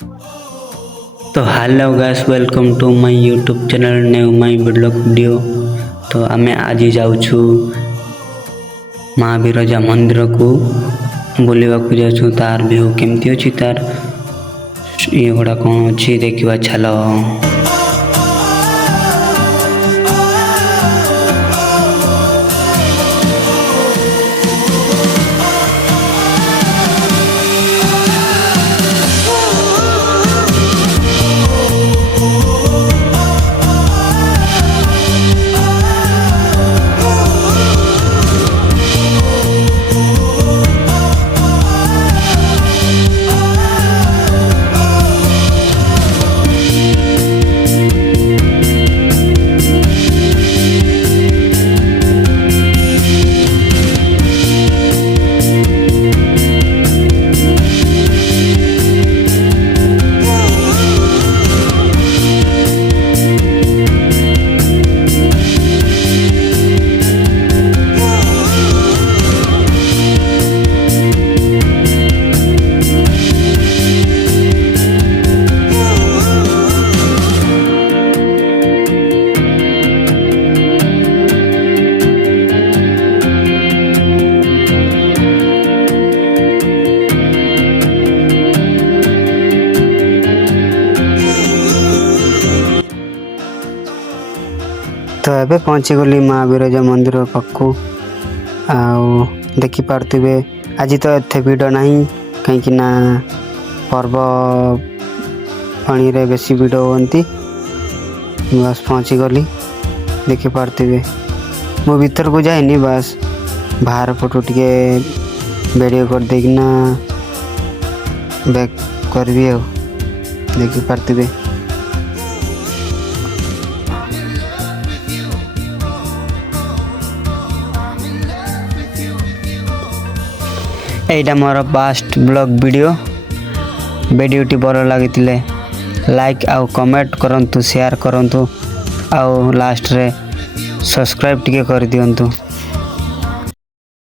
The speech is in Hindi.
तो hello guys, welcome to my YouTube channel new my blog video. तो आमे आज जाऊछु माँ बिरजा मंदिर को बुलवा को जाऊछु। तार व्यू केमती अछि, तार ये गुड़ा कौन अच्छी देखा चलो। तो एबे पहुँची गली माँ बिरजा मंदिर पाखु। देखी पार्थिवे आज तो एते भिड़ नहीं, कहीं ना पर्व पानी रे बेसी भिड़ होती। बस पहुँची गली, देखी पार्थिवे मो भीतर को जाइनी, बस बाहर फोटो टिके वीडियो कर देना बैक करबी। देखी पार्थिवे एटा मोर फास्ट ब्लॉग वीडियोटी भल लगी लाइक आउ कमेंट करंतु, शेयर करंतु, आउ लास्ट रे सब्सक्राइब टिके कर दियंतु।